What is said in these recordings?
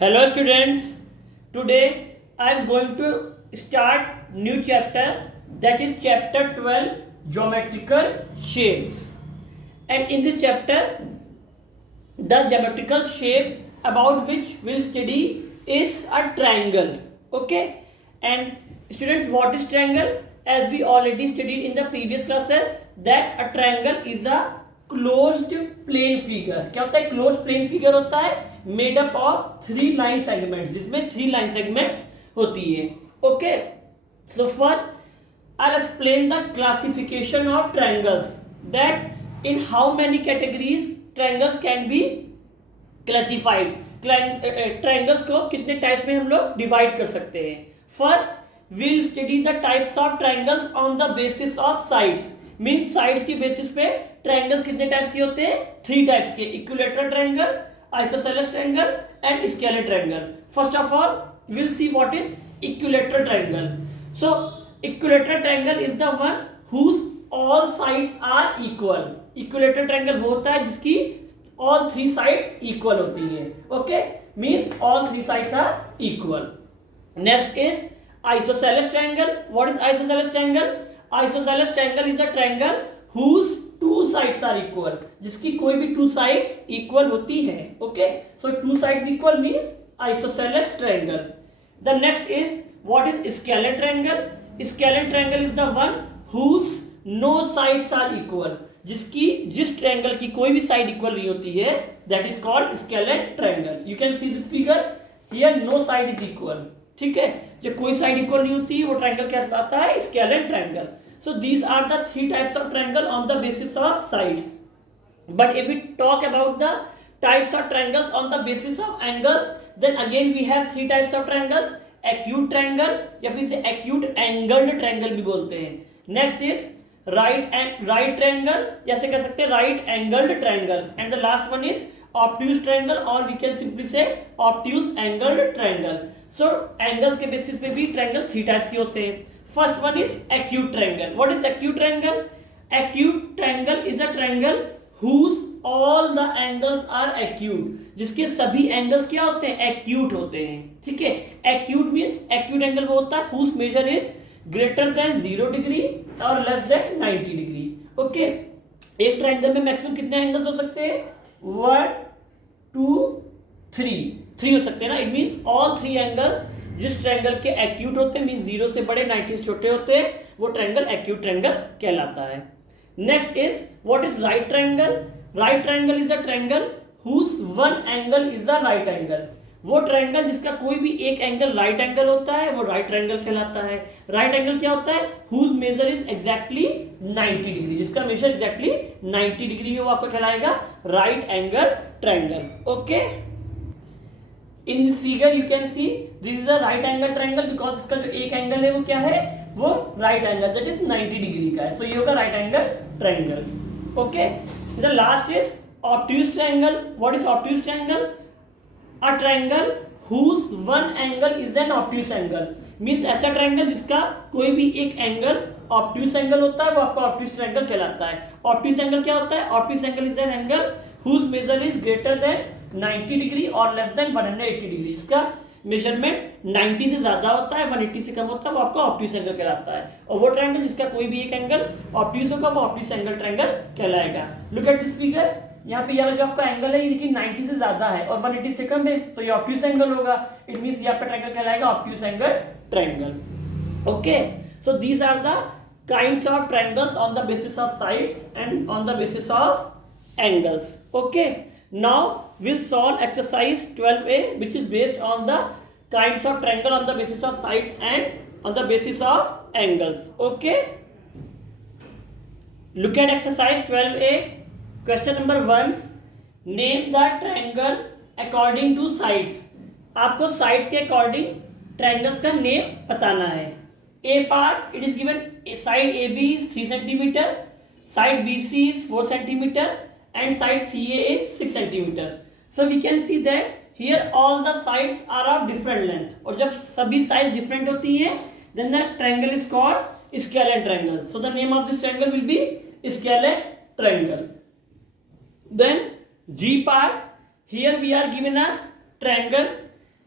Hello students, today I am going to start new chapter, that is chapter 12, geometrical shapes. And in this chapter the geometrical shape about which we'll study is a triangle. Okay, and students, what is triangle? As we already studied in the previous classes that a triangle is a closed plane figure. क्या होता है? closed plane figure होता है made up of 3 line segments, जिसमें 3 line segments होती है. Okay, so first I'll explain the classification of triangles, that in how many categories triangles can be classified. Triangles को कितने टाइप्स में हम लोग डिवाइड कर सकते हैं. First we'll study the types of triangles on the basis of sides. Means sides की basis पे ट्राइंगल्स कितने टाइप्स के होते हैं? 3 टाइप्स के, equilateral triangle, isosceles triangle and scalar triangle. First of all we'll see what is equilateral triangle. So equilateral triangle is the one whose all sides are equal. equilateral triangle वो होता है जिसकी all 3 sides equal होती है. Okay, means all 3 sides are equal. Next is isosceles triangle. What is isosceles triangle? Isosceles triangle is a triangle whose 2 sides are equal. जिसकी कोई भी 2 sides equal होती है. Okay, so 2 sides equal means isosceles triangle. The next is what is scalar triangle? Scalar triangle is the one whose no sides are equal. जिस triangle की कोई भी side equal नहीं होती है, that is called scalene triangle. You can see this figure here, no side is equal. ठीक है, जब कोई साइड इक्वल नहीं होती वो ट्रायंगल क्या कहलाता है? Scalene triangle. So these are the 3 types of triangle on the basis of sides. But if we talk about the types of triangles on the basis of angles, then again we have 3 types of triangles. Acute triangle या फिर इसे acute angled triangle भी बोलते हैं. Next is right triangle, जैसे कह सकते हैं right angled triangle. And the last one is obtuse triangle, और वी कैन सिंपली से ऑब्ट्यूज एंगल्ड ट्रायंगल. सो एंगल्स के बेसिस पे भी ट्रायंगल 3 टाइप्स के होते हैं. First one is acute triangle. What is acute triangle? Acute triangle is a triangle whose all the angles are acute. जिसके सभी एंगल्स क्या होते हैं? एक्यूट होते हैं. ठीक है, एक्यूट मींस एक्यूट एंगल वो होता है whose measure is greater than 0 degree और लेस देन 90 डिग्री. ओके, एक ट्रायंगल में मैक्सिमम कितने एंगल्स हो सकते हैं? 1 2 3 हो सकते हैं ना. इट मींस ऑल 3 एंगल्स जिस ट्रायंगल के एक्यूट होते हैं, मींस 0 से बड़े 90 से छोटे होते हैं, वो ट्रायंगल एक्यूट ट्रायंगल कहलाता है. Next is what is right triangle? Right triangle is a triangle whose one angle is the right angle. वो ट्रायंगल जिसका कोई भी एक एंगल राइट एंगल होता है वो राइट ट्रायंगल कहलाता है. राइट एंगल क्या होता है? whose measure is exactly 90 degree. जिसका मेजर एग्जैक्टली 90 डिग्री है वो आपको कहलाएगा right angle triangle. Okay, in this figure you can see this is a right angle triangle because इसका जो एक एंगल है वो क्या है? वो right angle, that is 90 degree का है. सो ये होगा right angle triangle. Okay, the last is obtuse triangle. What is obtuse triangle? A triangle whose one angle is an obtuse angle. Means ऐसा ट्रायंगल जिसका कोई भी एक एंगल obtuse एंगल होता है वो आपका obtuse ट्रायंगल कहलाता है. obtuse एंगल क्या होता है? obtuse angle is an angle whose measure is greater than 90 degree और लेस देन 180 डिग्री. इसका मेजरमेंट 90 से ज्यादा होता है, 180 से कम होता है, वो आपका ऑब्ट्यूज एंगल कहलाता है. और वो ट्रायंगल जिसका कोई भी एक एंगल ऑब्ट्यूज होगा वो ऑब्ट्यूज एंगल ट्रायंगल कहलाएगा. Look at this figure. यहाँ पे ये जो आपका एंगल है ये देखिए 90 से ज्यादा है और 180 से कम है, तो ये ऑब्ट्यूज एंगल होगा. इट मींस ये आपका ट्रायंगल कहलाएगा obtuse angle triangle. Okay, so these are the kinds of triangles on the basis of sides and on the basis of angles. Okay, now we'll solve exercise 12a which is based on the kinds of triangle on the basis of sides and on the basis of angles. Okay, look at exercise 12a. Question number 1, name the triangle according to sides. आपको sides के according triangles का name बताना है. A part it is given side AB is 3 cm, side BC is 4 cm and side CA is 6 cm. So we can see that here all the sides are of different length. और जब सभी sides different होती हैं, then the triangle is called scalar triangle. So the name of this triangle will be scalar triangle. Then G part, here we are given a triangle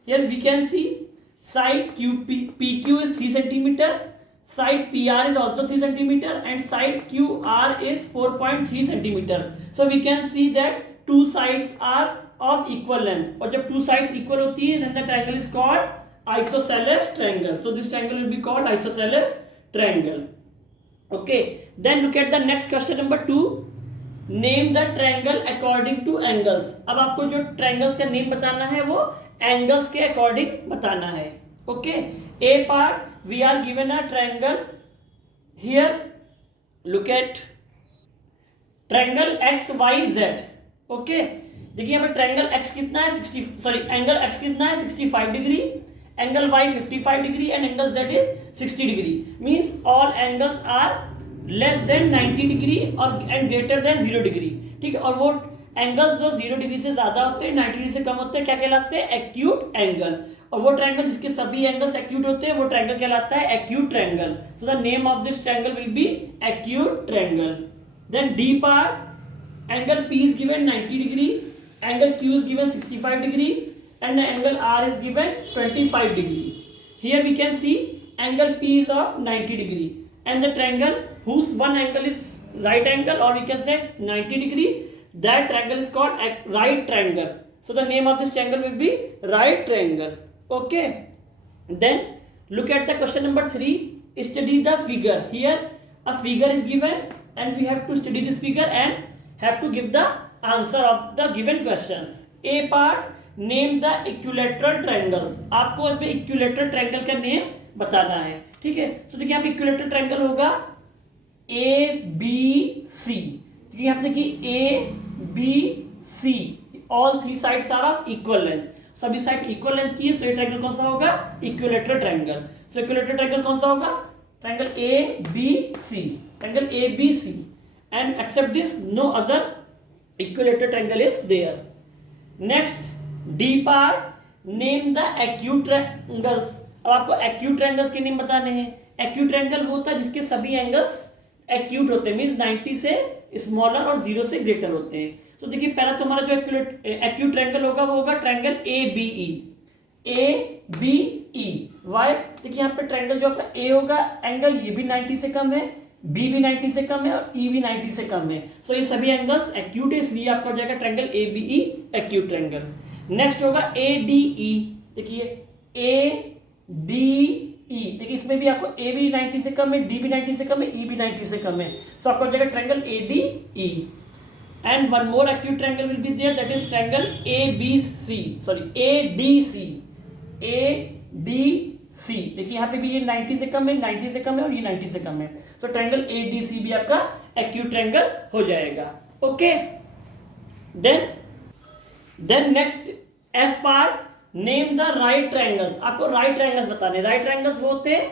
here we can see side PQ is 3 centimeter, side PR is also 3 centimeter, and side QR is 4.3 centimeter. So we can see that two sides are of equal length, और जब two sides equal होती है then the triangle is called isosceles triangle. So this triangle will be called isosceles triangle. Okay, then look at the next question number 2. Name the triangle according to angles. अब आपको जो triangles का name बताना है वो angles के according बताना है. Okay, A part we are given a triangle. Here look at triangle XYZ. Okay, देखिए यहाँ पे ट्रायंगल x कितना है 60, एंगल x कितना है 65 degree, angle y 55 degree and angle z is 60 degree. Means all angles are less than 90 degree और and greater than 0 degree. ठीक है, और वो एंगल्स जो 0 डिग्री से ज्यादा होते हैं 90 डिग्री से कम होते हैं क्या कहलाते हैं? Acute angle. और वो ट्रायंगल जिसके सभी एंगल्स एक्यूट होते हैं वो ट्रायंगल कहलाता है acute triangle. So the name of this triangle will be acute triangle. Then D part, angle P is given 90 degree, angle Q is given 65 degree, and the angle R is given 25 degree. Here we can see angle P is of 90 degree, and the triangle whose one angle is right angle, or we can say 90 degree, that triangle is called right triangle. So the name of this triangle will be right triangle. Okay. Then look at the question number 3. Study the figure. Here a figure is given, and we have to study this figure and have to give the answer of the given questions. A part, name the equilateral triangles. आपको इसमें equilateral triangle का name बताना है. ठीक है, तो देखिए यहाँ पे equilateral triangle होगा ABC. देखिए यहाँ पे देखिए ABC, all three sides are of equal length. सभी साइड इक्वल लेंथ की है, so ये ट्रायंगल कौन सा होगा? Equilateral triangle. So equilateral triangle कौन सा होगा? Triangle ABC. Triangle ABC. And except this no other equilateral triangle is there. Next D part, name the acute triangles. अब आपको acute triangles के नेम बताने हैं. Acute triangle वो होता है जिसके सभी angles acute होते हैं, मीन्स 90 से स्मॉलर और 0 से ग्रेटर होते हैं. तो देखिए पहला तो हमारा जो acute triangle होगा वो होगा ट्रायंगल ABE. ABE. वाई? देखिए यहाँ पे ट्रायंगल जो आपका A होगा, एंगल ये भी 90 से कम है, B भी 90 से कम है और E भी 90 से कम है. सो ये सभी एंगल्स एक्यूट है, इसलिए आपका हो जाएगा triangle ABE acute triangle. Next होगा ADE. देखिए ADE, देखिए इसमें भी आपको A भी 90 से कम है, D भी 90 से कम है, E भी 90 से कम है. सो आपका हो जाएगा triangle ADE. And one more acute triangle will be there, that is triangle ADC. ADC. देखिए यहाँ पे भी ये 90 से कम है, 90 से कम है और ये 90 से कम है. सो ट्रायंगल ADC भी आपका एक्यूट ट्रायंगल हो जाएगा. Okay. Then next F part, name the right triangles. आपको राइट ट्रायंगल्स बताने. राइट ट्रायंगल्स वो होते हैं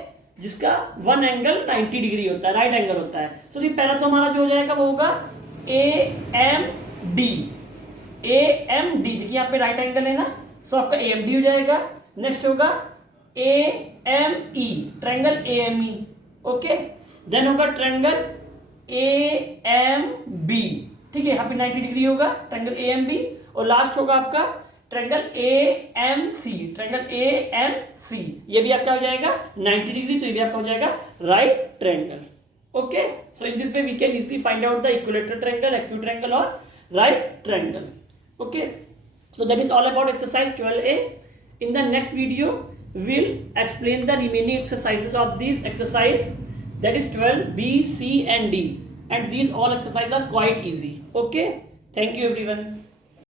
जिसका वन एंगल 90 डिग्री होता है, राइट एंगल होता है. सो पहला तो हमारा जो हो जाएगा वो होगा AMD. देखिए यहाँ पे राइट एंगल है ना, सो आपका AMD हो जाएगा. नेक्स्ट होगा AME, ट्रायंगल AME. ओके. देन होगा ट्रायंगल AMB. ठीक है, यहाँ पे 90 डिग्री होगा ट्रायंगल AMB. और लास्ट होगा आपका ट्रायंगल AMC. ट्रायंगल AMC ये भी आपका हो जाएगा 90 डिग्री, तो ये भी आपका हो जाएगा right triangle. Okay. So in this way we can easily find out the equilateral triangle, acute triangle और right triangle. Okay. So that is all about exercise 12A. In the next video, we'll explain the remaining exercises of these exercise, that is 12B, C and D. And these all exercises are quite easy. Okay. Thank you everyone.